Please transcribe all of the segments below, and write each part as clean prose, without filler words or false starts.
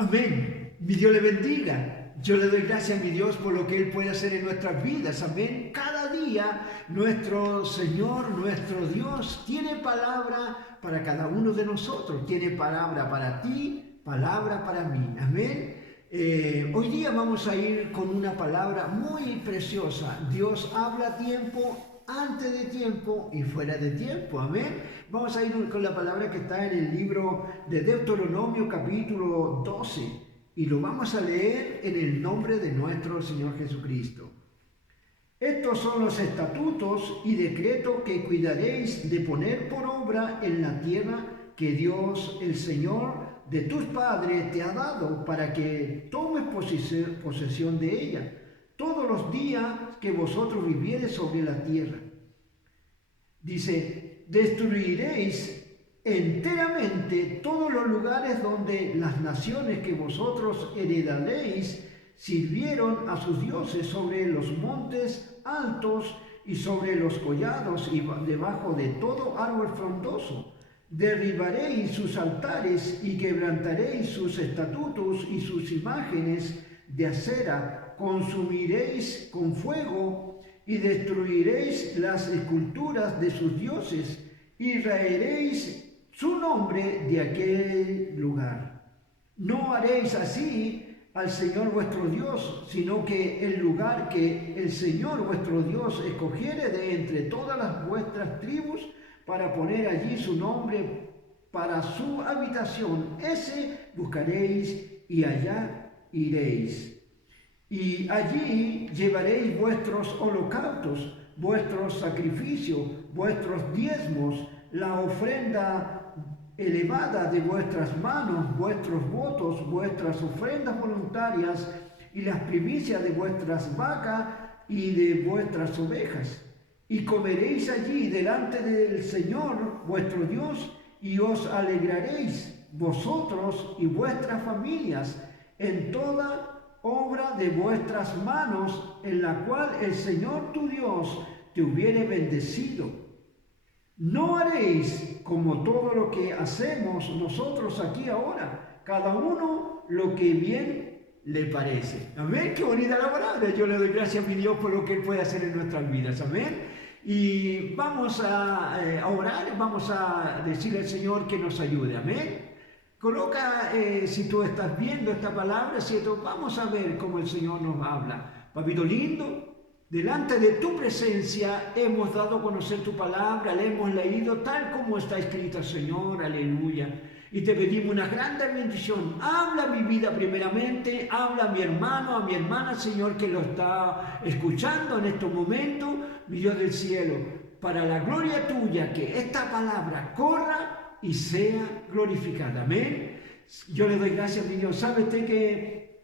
Amén. Mi Dios le bendiga. Yo le doy gracias a mi Dios por lo que Él puede hacer en nuestras vidas. Amén. Cada día nuestro Señor, nuestro Dios, tiene palabra para cada uno de nosotros. Tiene palabra para ti, palabra para mí. Amén. Hoy día vamos a ir con una palabra muy preciosa. Dios habla a tiempo, antes de tiempo y fuera de tiempo. Amén. Vamos a ir con la palabra que está en el libro de Deuteronomio capítulo 12 y lo vamos a leer en el nombre de nuestro Señor Jesucristo. Estos son los estatutos y decretos que cuidaréis de poner por obra en la tierra que Dios, el Señor de tus padres, te ha dado para que tomes posesión de ella todos los días que vosotros viviereis sobre la tierra. Dice, destruiréis enteramente todos los lugares donde las naciones que vosotros heredaréis sirvieron a sus dioses sobre los montes altos y sobre los collados y debajo de todo árbol frondoso. Derribaréis sus altares y quebrantaréis sus estatutos y sus imágenes de acera. Consumiréis con fuego y destruiréis las esculturas de sus dioses y raeréis su nombre de aquel lugar. No haréis así al Señor vuestro Dios, sino que el lugar que el Señor vuestro Dios escogiere de entre todas las vuestras tribus para poner allí su nombre para su habitación, ese buscaréis y allá iréis. Y allí llevaréis vuestros holocaustos, vuestros sacrificios, vuestros diezmos, la ofrenda elevada de vuestras manos, vuestros votos, vuestras ofrendas voluntarias y las primicias de vuestras vacas y de vuestras ovejas. Y comeréis allí delante del Señor vuestro Dios y os alegraréis vosotros y vuestras familias en toda obra de vuestras manos, en la cual el Señor tu Dios te hubiere bendecido. No haréis como todo lo que hacemos nosotros aquí ahora, cada uno lo que bien le parece. Amén. Qué bonita la palabra. Yo le doy gracias a mi Dios por lo que Él puede hacer en nuestras vidas. Amén. Y vamos a orar, vamos a decirle al Señor que nos ayude. Amén. Coloca, si tú estás viendo esta palabra, ¿cierto? Vamos a ver cómo el Señor nos habla. Papito lindo, delante de tu presencia hemos dado a conocer tu palabra, la hemos leído tal como está escrita, Señor, aleluya. Y te pedimos una grande bendición. Habla mi vida primeramente, habla a mi hermano, a mi hermana, Señor, que lo está escuchando en estos momentos, mi Dios del cielo, para la gloria tuya, que esta palabra corra y sea glorificada. Amén. Yo le doy gracias, mi Dios. ¿Sabe usted que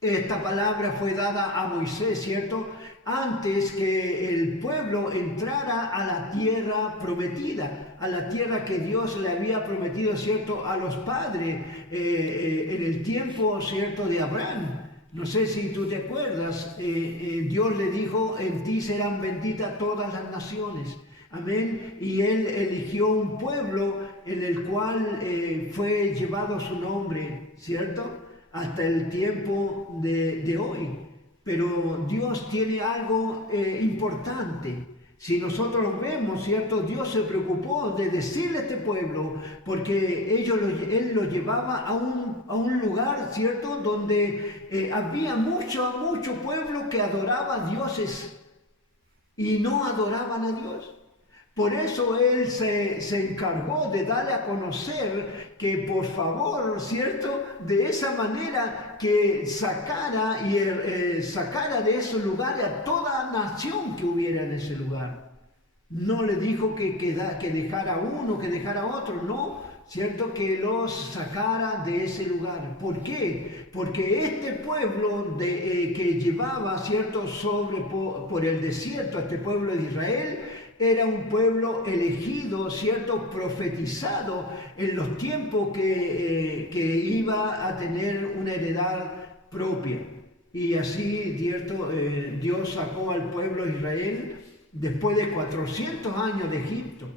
esta palabra fue dada a Moisés, cierto? Antes que el pueblo entrara a la tierra prometida, a la tierra que Dios le había prometido, cierto, a los padres en el tiempo, cierto, de Abraham. No sé si tú te acuerdas, Dios le dijo, en ti serán benditas todas las naciones. Amén. Y Él eligió un pueblo en el cual fue llevado su nombre, ¿cierto? Hasta el tiempo de hoy. Pero Dios tiene algo importante. Si nosotros vemos, ¿cierto? Dios se preocupó de decirle a este pueblo, porque Él lo llevaba a un lugar, ¿cierto? Donde había mucho pueblo que adoraba a dioses y no adoraban a Dios. Por eso Él se encargó de darle a conocer que por favor, ¿cierto? De esa manera que sacara de ese lugar a toda nación que hubiera en ese lugar. No le dijo que dejara uno, que dejara otro, no, ¿cierto? Que los sacara de ese lugar. ¿Por qué? Porque este pueblo que llevaba, ¿cierto? Por el desierto, este pueblo de Israel, era un pueblo elegido, ¿cierto? Profetizado en los tiempos que iba a tener una heredad propia. Y así, ¿cierto? Dios sacó al pueblo de Israel después de 400 años de Egipto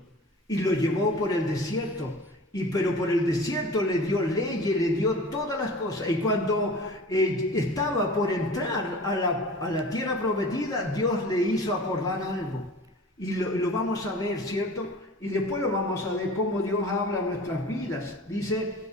y lo llevó por el desierto. pero por el desierto le dio leyes, le dio todas las cosas. Y cuando estaba por entrar a la tierra prometida, Dios le hizo acordar algo. Y lo vamos a ver, ¿cierto? Y después lo vamos a ver cómo Dios habla en nuestras vidas. Dice,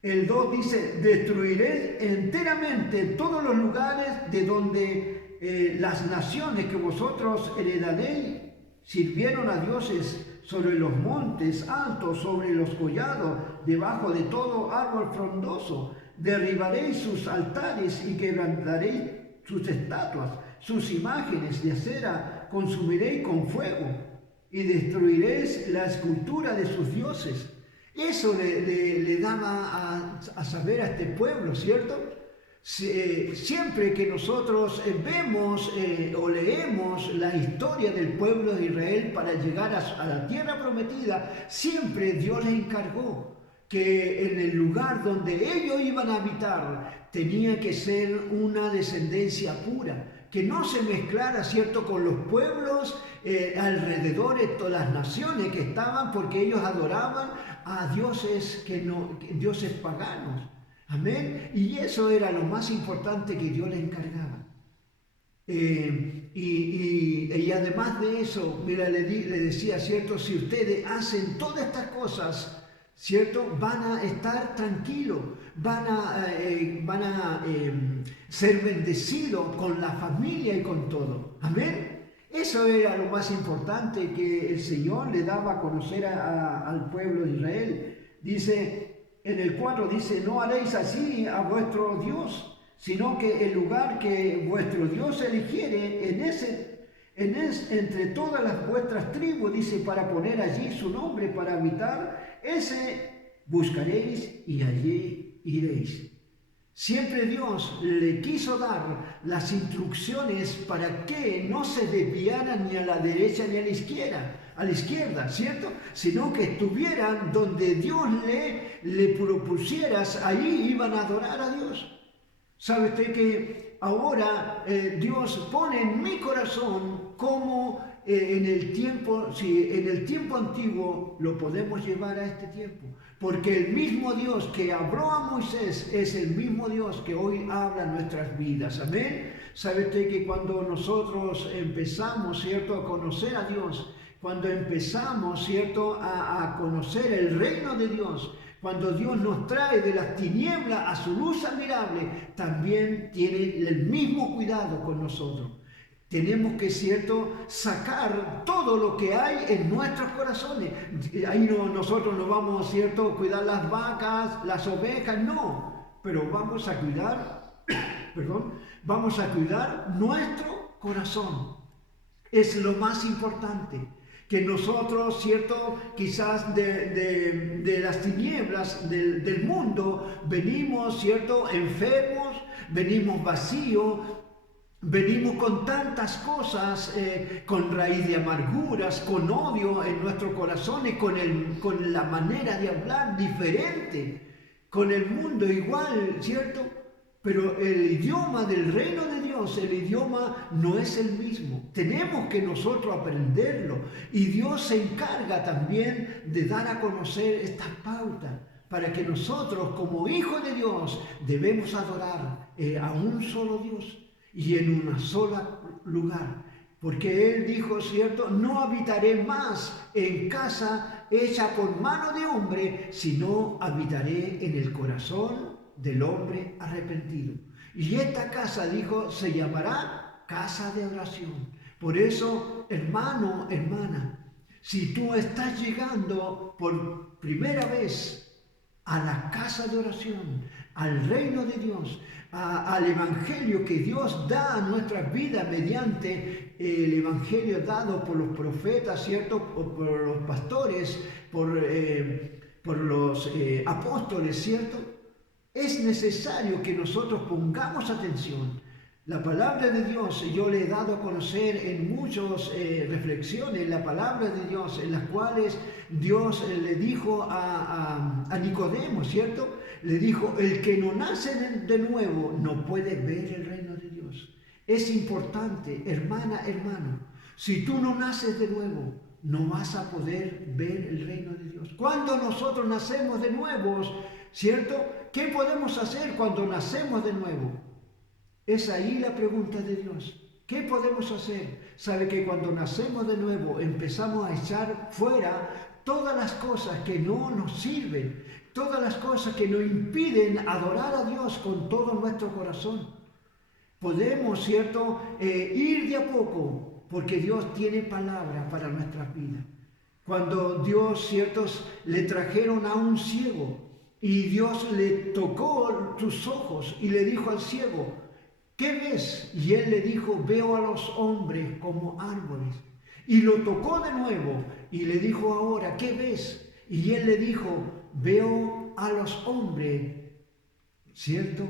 el 2 dice, destruiré enteramente todos los lugares de donde las naciones que vosotros heredaréis sirvieron a dioses, sobre los montes altos, sobre los collados, debajo de todo árbol frondoso. Derribaréis sus altares y quebrantaréis sus estatuas, sus imágenes de acera consumiréis con fuego y destruiréis la escultura de sus dioses. Eso le daba a saber a este pueblo, ¿cierto? Siempre que nosotros vemos o leemos la historia del pueblo de Israel para llegar a la tierra prometida, siempre Dios les encargó que en el lugar donde ellos iban a habitar tenía que ser una descendencia pura, que no se mezclara, ¿cierto?, con los pueblos alrededor de todas las naciones que estaban, porque ellos adoraban a dioses dioses paganos. Amén. Y eso era lo más importante que Dios le encargaba. Y además de eso, mira, le decía, ¿cierto? Si ustedes hacen todas estas cosas, ¿cierto? Van a estar tranquilos, van a ser bendecidos con la familia y con todo. Amén. Eso era lo más importante que el Señor le daba a conocer al pueblo de Israel. Dice, en el 4 dice, no haréis así a vuestro Dios, sino que el lugar que vuestro Dios eligiere, entre todas las vuestras tribus, dice, para poner allí su nombre, para habitar, ese buscaréis y allí iréis. Siempre Dios le quiso dar las instrucciones para que no se desviaran ni a la derecha ni a la izquierda, ¿cierto? Sino que estuvieran donde Dios le propusiera, allí iban a adorar a Dios. ¿Sabe usted que ahora Dios pone en mi corazón cómo en el tiempo antiguo lo podemos llevar a este tiempo? Porque el mismo Dios que habló a Moisés es el mismo Dios que hoy habla en nuestras vidas. Amén. ¿Sabe usted que cuando nosotros empezamos, ¿cierto?, a conocer a Dios, cuando empezamos, ¿cierto?, a conocer el reino de Dios, cuando Dios nos trae de las tinieblas a su luz admirable, también tiene el mismo cuidado con nosotros. Tenemos que, ¿cierto?, sacar todo lo que hay en nuestros corazones. Ahí nosotros no vamos, ¿cierto?, a cuidar las vacas, las ovejas, no. Pero vamos a cuidar, vamos a cuidar nuestro corazón. Es lo más importante. Que nosotros, ¿cierto?, quizás de las tinieblas del mundo, venimos, ¿cierto?, enfermos, venimos vacíos, venimos con tantas cosas, con raíz de amarguras, con odio en nuestros corazones, con la manera de hablar diferente, con el mundo igual, ¿cierto? Pero el idioma del reino de Dios, el idioma no es el mismo. Tenemos que nosotros aprenderlo. Y Dios se encarga también de dar a conocer estas pautas para que nosotros, como hijos de Dios, debemos adorar a un solo Dios y en una sola lugar. Porque Él dijo, ¿cierto? No habitaré más en casa hecha por mano de hombre, sino habitaré en el corazón del hombre arrepentido. Y esta casa, dijo, se llamará casa de oración. Por eso, hermano, hermana, si tú estás llegando por primera vez a la casa de oración, al reino de Dios, al evangelio que Dios da a nuestras vidas mediante el evangelio dado por los profetas, ¿cierto? O por los pastores, por los apóstoles, ¿cierto? Es necesario que nosotros pongamos atención. La palabra de Dios, yo le he dado a conocer en muchas reflexiones, la palabra de Dios, en las cuales Dios le dijo a Nicodemo, ¿cierto? Le dijo, el que no nace de nuevo no puede ver el reino de Dios. Es importante, hermana, hermano, si tú no naces de nuevo, no vas a poder ver el reino de Dios. Cuando nosotros nacemos de nuevo, ¿cierto? ¿Qué podemos hacer cuando nacemos de nuevo? Es ahí la pregunta de Dios. ¿Qué podemos hacer? Sabe que cuando nacemos de nuevo empezamos a echar fuera todas las cosas que no nos sirven, todas las cosas que nos impiden adorar a Dios con todo nuestro corazón. Podemos, ¿cierto?, ir de a poco, porque Dios tiene palabra para nuestras vidas. Cuando Dios, ¿ciertos?, le trajeron a un ciego y Dios le tocó sus ojos y le dijo al ciego, ¿qué ves? Y él le dijo, veo a los hombres como árboles. Y lo tocó de nuevo y le dijo ahora, ¿qué ves? Y él le dijo, veo a los hombres, ¿cierto?,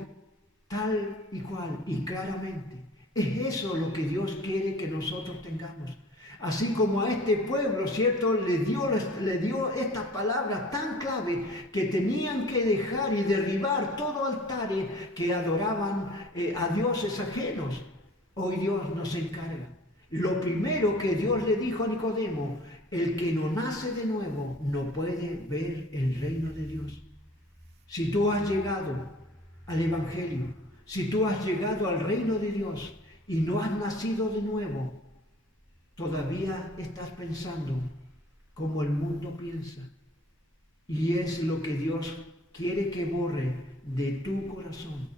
tal y cual y claramente. Es eso lo que Dios quiere que nosotros tengamos. Así como a este pueblo, ¿cierto?, le dio estas palabras tan clave que tenían que dejar y derribar todo altares que adoraban a dioses ajenos. Hoy Dios nos encarga. Lo primero que Dios le dijo a Nicodemo, el que no nace de nuevo no puede ver el reino de Dios. Si tú has llegado al Evangelio, si tú has llegado al reino de Dios y no has nacido de nuevo, todavía estás pensando como el mundo piensa. Y es lo que Dios quiere que borre de tu corazón.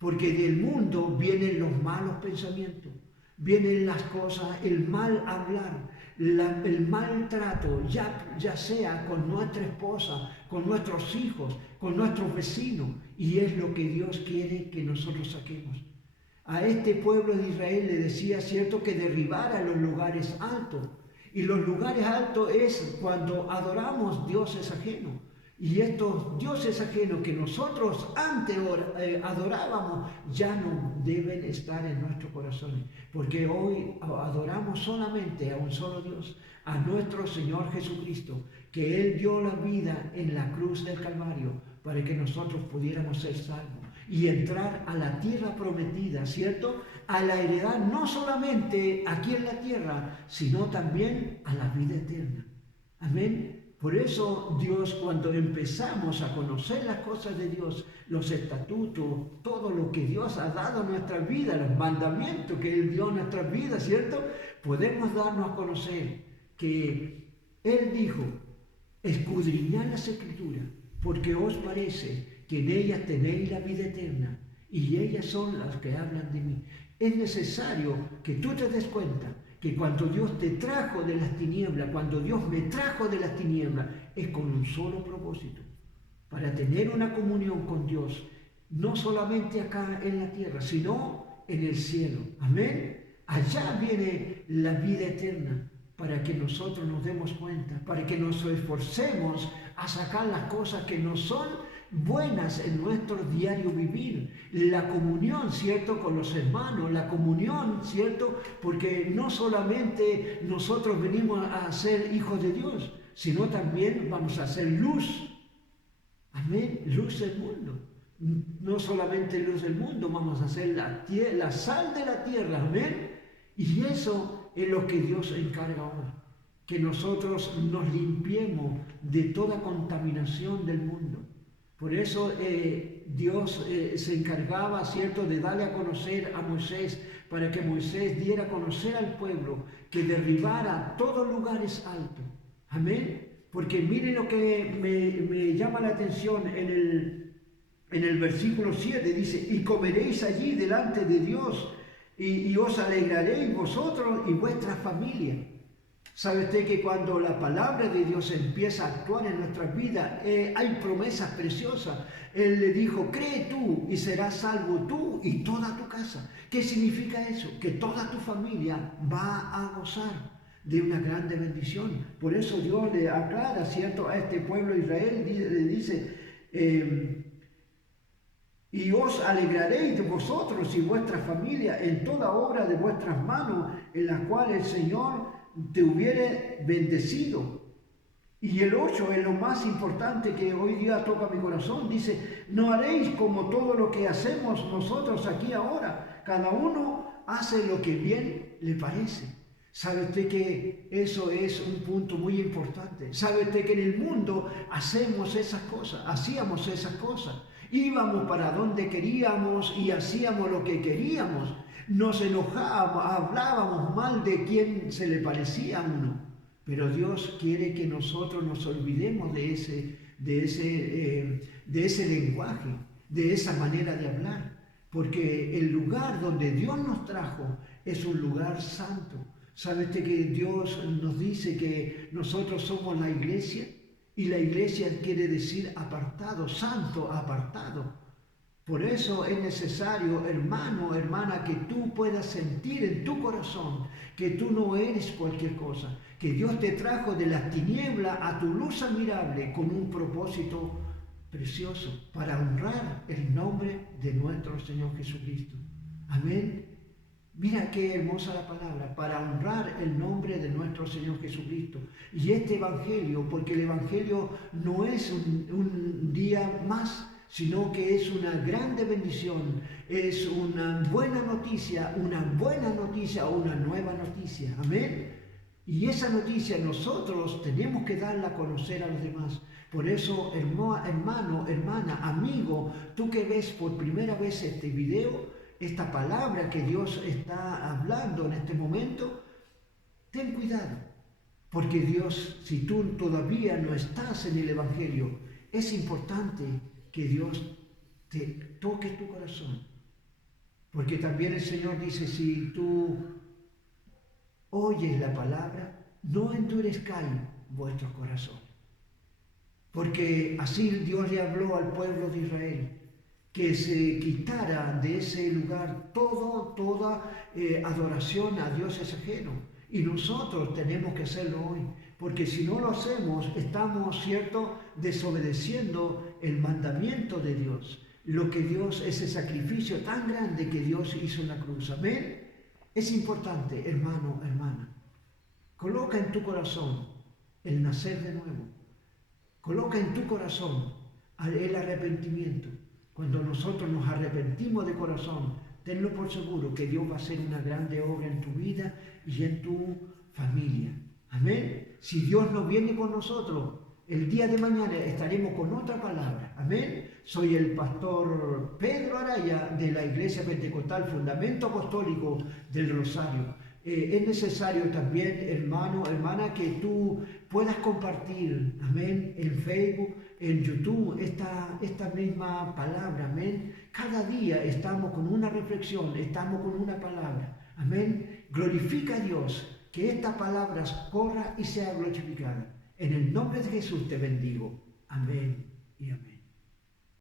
Porque del mundo vienen los malos pensamientos, vienen las cosas, el mal hablar, el maltrato, ya sea con nuestra esposa, con nuestros hijos, con nuestros vecinos. Y es lo que Dios quiere que nosotros saquemos. A este pueblo de Israel le decía, cierto, que derribara los lugares altos. Y los lugares altos es cuando adoramos dioses ajenos. Y estos dioses ajenos que nosotros antes adorábamos ya no deben estar en nuestros corazones. Porque hoy adoramos solamente a un solo Dios, a nuestro Señor Jesucristo, que Él dio la vida en la cruz del Calvario para que nosotros pudiéramos ser salvos y entrar a la tierra prometida, ¿cierto? A la heredad no solamente aquí en la tierra, sino también a la vida eterna. Amén. Por eso Dios, cuando empezamos a conocer las cosas de Dios, los estatutos, todo lo que Dios ha dado a nuestra vida, los mandamientos que Él dio a nuestras vidas, ¿cierto? Podemos darnos a conocer que Él dijo, escudriñad las Escrituras, porque os parece que en ellas tenéis la vida eterna, y ellas son las que hablan de mí. Es necesario que tú te des cuenta que cuando Dios te trajo de las tinieblas, cuando Dios me trajo de las tinieblas, es con un solo propósito, para tener una comunión con Dios, no solamente acá en la tierra, sino en el cielo. Amén. Allá viene la vida eterna, para que nosotros nos demos cuenta, para que nos esforcemos a sacar las cosas que no son buenas en nuestro diario vivir. La comunión, ¿cierto?, con los hermanos, la comunión, ¿cierto?, porque no solamente nosotros venimos a ser hijos de Dios, sino también vamos a ser luz. Amén, luz del mundo. No solamente luz del mundo, vamos a ser la sal de la tierra, amén. Y eso es lo que Dios encarga ahora, que nosotros nos limpiemos de toda contaminación del mundo. Por eso Dios se encargaba, ¿cierto?, de darle a conocer a Moisés, para que Moisés diera a conocer al pueblo, que derribara todos lugares altos. Amén. Porque miren lo que me llama la atención en el versículo 7, dice, y comeréis allí delante de Dios, y os alegraréis vosotros y vuestra familia. ¿Sabe usted que cuando la palabra de Dios empieza a actuar en nuestras vidas, hay promesas preciosas? Él le dijo, cree tú y serás salvo tú y toda tu casa. ¿Qué significa eso? Que toda tu familia va a gozar de una grande bendición. Por eso Dios le aclara, ¿cierto?, a este pueblo de Israel, le dice, y os alegraréis de vosotros y vuestra familia en toda obra de vuestras manos, en la cual el Señor te hubiere bendecido. Y el 8 es lo más importante que hoy día toca mi corazón. Dice, no haréis como todo lo que hacemos nosotros aquí ahora. Cada uno hace lo que bien le parece. ¿Sabe usted que eso es un punto muy importante? ¿Sabe usted que en el mundo hacemos esas cosas, hacíamos esas cosas? Íbamos para donde queríamos y hacíamos lo que queríamos. Nos enojábamos, hablábamos mal de quien se le parecía a uno. Pero Dios quiere que nosotros nos olvidemos de ese lenguaje, de esa manera de hablar. Porque el lugar donde Dios nos trajo es un lugar santo. ¿Sabe usted que Dios nos dice que nosotros somos la iglesia? Y la iglesia quiere decir apartado, santo, apartado. Por eso es necesario, hermano, hermana, que tú puedas sentir en tu corazón que tú no eres cualquier cosa, que Dios te trajo de las tinieblas a tu luz admirable con un propósito precioso para honrar el nombre de nuestro Señor Jesucristo. Amén. Mira qué hermosa la palabra, para honrar el nombre de nuestro Señor Jesucristo. Y este Evangelio, porque el Evangelio no es un día más, sino que es una grande bendición, es una buena noticia, una nueva noticia. Amén. Y esa noticia nosotros tenemos que darla a conocer a los demás. Por eso, hermano, hermana, amigo, tú que ves por primera vez este video, esta palabra que Dios está hablando en este momento, ten cuidado. Porque Dios, si tú todavía no estás en el Evangelio, es importante que Dios te toque tu corazón. Porque también el Señor dice, si tú oyes la palabra, no endurezcáis vuestros corazones. Porque así Dios le habló al pueblo de Israel, que se quitara de ese lugar toda adoración a dioses ajenos. Y nosotros tenemos que hacerlo hoy, porque si no lo hacemos, estamos, ¿cierto?, desobedeciendo el mandamiento de Dios. Lo que Dios, ese sacrificio tan grande que Dios hizo en la cruz. Amén. Es importante, hermano, hermana. Coloca en tu corazón el nacer de nuevo. Coloca en tu corazón el arrepentimiento. Cuando nosotros nos arrepentimos de corazón, tenlo por seguro que Dios va a hacer una grande obra en tu vida y en tu familia. Amén. Si Dios no viene con nosotros, el día de mañana estaremos con otra palabra. Amén. Soy el pastor Pedro Araya de la Iglesia Pentecostal Fundamento Apostólico del Rosario. Es necesario también, hermano, hermana, que tú puedas compartir, amén, en Facebook, en YouTube, esta misma palabra, amén. Cada día estamos con una reflexión, estamos con una palabra, amén. Glorifica a Dios, que esta palabra corra y sea glorificada. En el nombre de Jesús te bendigo. Amén y amén.